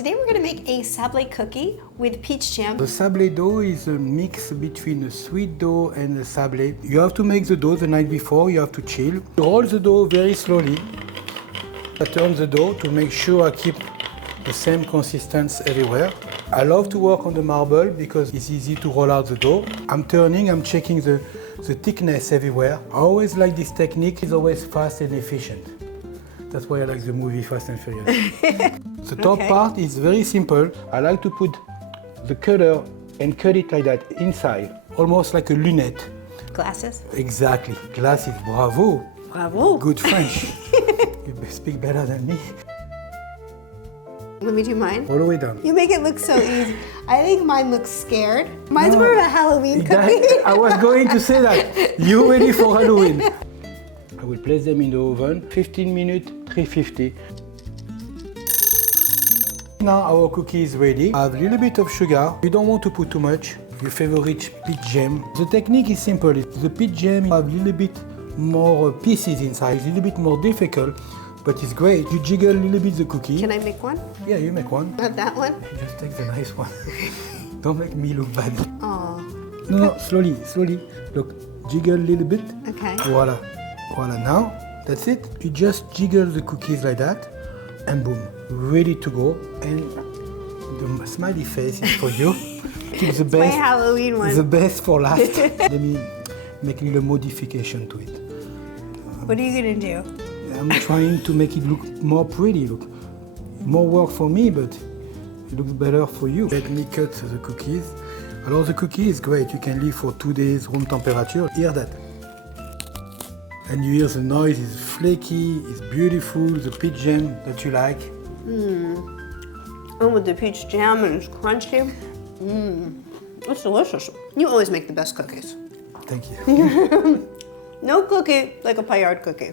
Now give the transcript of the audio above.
today we're gonna make a sablé cookie with peach jam. The sablé dough is a mix between a sweet dough and a sablé. You have to make the dough the night before, you have to chill. You roll the dough very slowly. I turn the dough to make sure I keep the same consistency everywhere. I love to work on the marble because it's easy to roll out the dough. I'm turning, I'm checking the thickness everywhere. I always like this technique, it's always fast and efficient. That's why I like the movie Fast and Furious. The top part is very simple. I like to put the cutter and cut it like that inside, almost like a lunette. Glasses? Exactly, glasses, bravo. Bravo. Good French. You speak better than me. Let me do mine. All the way down. You make it look so easy. I think mine looks scared. Mine's more of a Halloween cookie. I was going to say that. You ready for Halloween? I will place them in the oven, 15 minutes, 350. Now our cookie is ready. I have a little bit of sugar. You don't want to put too much. Your favorite peach jam. The technique is simple. The peach jam have a little bit more pieces inside. It's a little bit more difficult, but it's great. You jiggle a little bit the cookie. Can I make one? Yeah, you make one. Not that one? Just take the nice one. Don't make me look bad. Oh. No, slowly, slowly. Look, jiggle a little bit. Okay. Voila. Voila, now that's it. You just jiggle the cookies like that and boom, ready to go. And the smiley face is for you. Keep the best. My Halloween one. The best for last. Let me make a little modification to it. What are you gonna do? I'm trying to make it look more pretty. Look, more work for me, but it looks better for you. Let me cut the cookies. Alors the cookie is great. You can leave for 2 days room temperature. Hear that? And you hear the noise, it's flaky, it's beautiful, the peach jam that you like. Oh, with the peach jam and it's crunchy. It's delicious. You always make the best cookies. Thank you. No cookie like a Payard cookie.